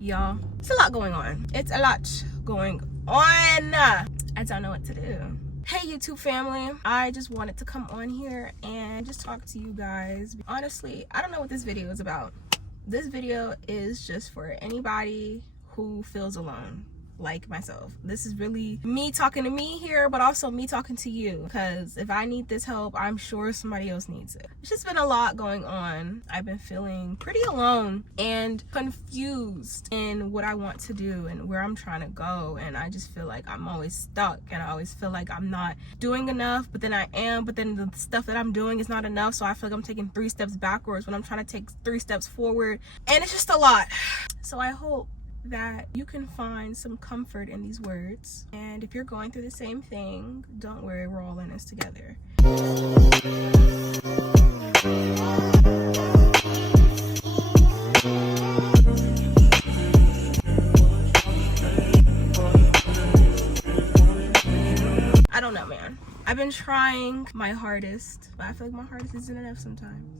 y'all. It's a lot going on. It's a lot going on. I don't know what to do. Hey YouTube family, I just wanted to come on here and just talk to you guys. Honestly, I don't know what this video is about. This video is just for anybody who feels alone, like myself. This is really me talking to me here, but also me talking to you, because if I need this help, I'm sure somebody else needs it. It's just been a lot going on. I've been feeling pretty alone and confused in what I want to do and where I'm trying to go, and I just feel like I'm always stuck, and I always feel like I'm not doing enough, but then I am, but then the stuff that I'm doing is not enough, so I feel like I'm taking 3 steps backwards when I'm trying to take 3 steps forward, and it's just a lot. So I hope that you can find some comfort in these words, and if you're going through the same thing, don't worry, we're all in this together. I don't know, man. I've been trying my hardest, but I feel like my hardest isn't enough sometimes.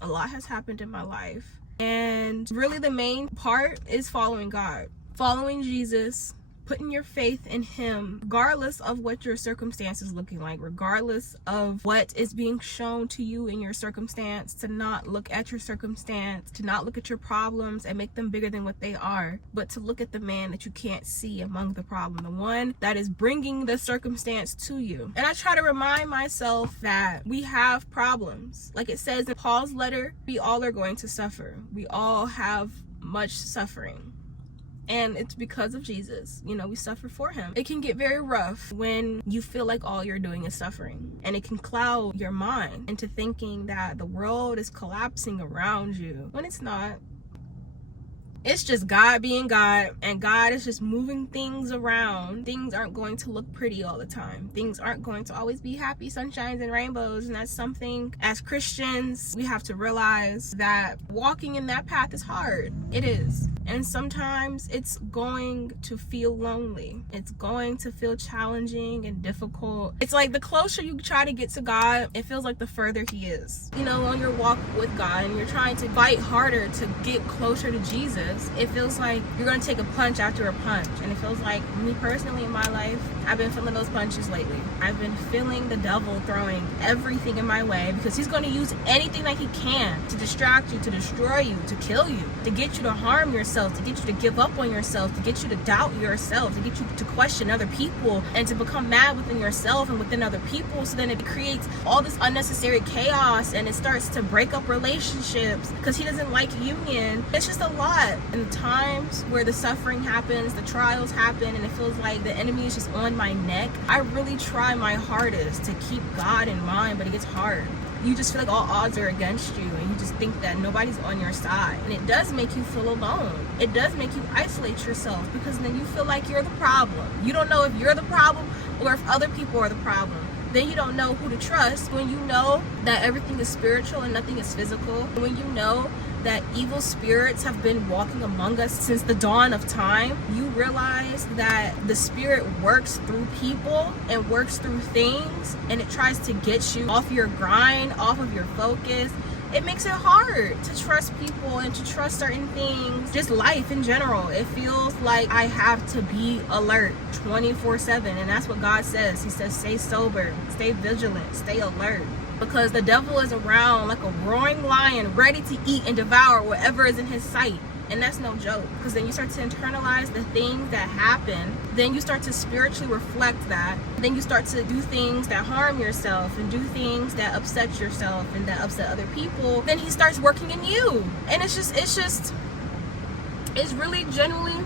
A lot has happened in my life, and really the main part is following God, following Jesus, putting your faith in him, regardless of what your circumstance is looking like, regardless of what is being shown to you in your circumstance, to not look at your circumstance, to not look at your problems and make them bigger than what they are, but to look at the man that you can't see among the problem, the one that is bringing the circumstance to you. And I try to remind myself that we have problems. Like it says in Paul's letter, we all are going to suffer. We all have much suffering. And it's because of Jesus. You know, we suffer for him. It can get very rough when you feel like all you're doing is suffering. And it can cloud your mind into thinking that the world is collapsing around you, when it's not. It's just God being God, and God is just moving things around. Things aren't going to look pretty all the time. Things aren't going to always be happy sunshines and rainbows, and that's something as Christians we have to realize, that walking in that path is hard. It is. And sometimes it's going to feel lonely. It's going to feel challenging and difficult. It's like the closer you try to get to God, it feels like the further he is. You know, on your walk with God and you're trying to fight harder to get closer to Jesus, it feels like you're going to take a punch after a punch. And it feels like, me personally in my life, I've been feeling those punches lately. I've been feeling the devil throwing everything in my way, because he's going to use anything that he can to distract you, to destroy you, to kill you, to get you to harm yourself, to get you to give up on yourself, to get you to doubt yourself, to get you to question other people, and to become mad within yourself and within other people. So then it creates all this unnecessary chaos, and it starts to break up relationships because he doesn't like union. It's just a lot. And the times where the suffering happens, the trials happen, and it feels like the enemy is just on my neck, I really try my hardest to keep God in mind, but it gets hard. You just feel like all odds are against you, and you just think that nobody's on your side, and it does make you feel alone. It does make you isolate yourself, because then you feel like you're the problem. You don't know if you're the problem or if other people are the problem. Then you don't know who to trust. When you know that everything is spiritual and nothing is physical, when you know that evil spirits have been walking among us since the dawn of time, you realize that the spirit works through people and works through things, and it tries to get you off your grind, off of your focus. It makes it hard to trust people and to trust certain things, just life in general. It feels like I have to be alert 24/7, and that's what God says. He says, stay sober, stay vigilant, stay alert, because the devil is around like a roaring lion, ready to eat and devour whatever is in his sight. And that's no joke, because then you start to internalize the things that happen. Then you start to spiritually reflect that. Then you start to do things that harm yourself and do things that upset yourself and that upset other people. Then he starts working in you. And it's really genuinely,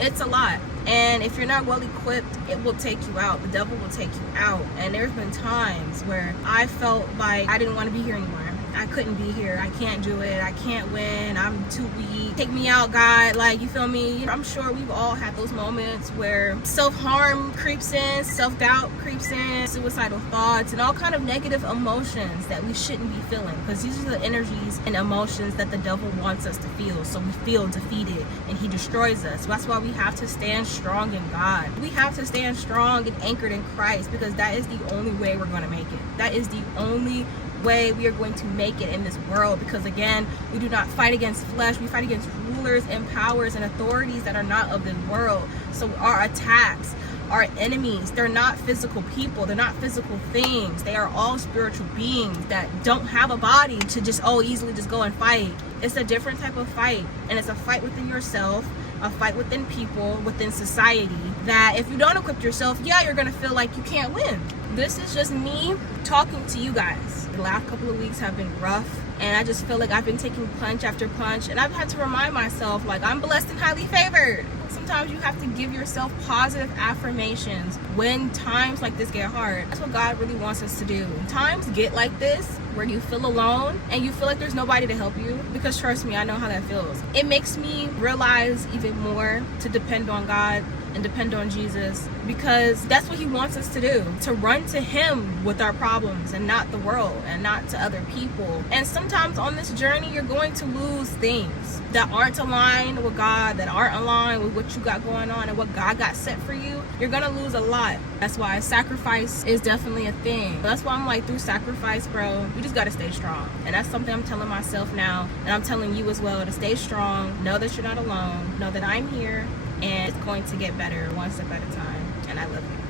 it's a lot. And if you're not well equipped, it will take you out. The devil will take you out. And there's been times where I felt like I didn't want to be here anymore. I couldn't be here. I can't do it. I can't win. I'm too weak. Take me out, God. Like, you feel me? I'm sure we've all had those moments where self-harm creeps in, self-doubt creeps in, suicidal thoughts, and all kind of negative emotions that we shouldn't be feeling, because these are the energies and emotions that the devil wants us to feel. So we feel defeated and he destroys us. So that's why we have to stand strong in God. We have to stand strong and anchored in Christ, because that is the only way we're going to make it. That is the only way we are going to make it in this world, because again, we do not fight against flesh, we fight against rulers and powers and authorities that are not of this world. So our attacks, our enemies, they're not physical people, they're not physical things, they are all spiritual beings that don't have a body to just easily just go and fight. It's a different type of fight, and it's a fight within yourself, a fight within people, within society, that if you don't equip yourself, you're gonna feel like you can't win. This is just me talking to you guys. The last couple of weeks have been rough, and I just feel like I've been taking punch after punch, and I've had to remind myself, like, I'm blessed and highly favored. Sometimes you have to give yourself positive affirmations when times like this get hard. That's what God really wants us to do. When times get like this, where you feel alone and you feel like there's nobody to help you, because trust me, I know how that feels. It makes me realize even more to depend on God and depend on Jesus, because that's what he wants us to do, to run to him with our problems and not the world and not to other people. And sometimes on this journey, you're going to lose things that aren't aligned with God, that aren't aligned with what you got going on and what God got set for you. You're gonna lose a lot. That's why sacrifice is definitely a thing. That's why I'm like, through sacrifice, bro, you just gotta stay strong. And that's something I'm telling myself now, and I'm telling you as well, to stay strong. Know that you're not alone. Know that I'm here, and it's going to get better one step at a time. And I love you.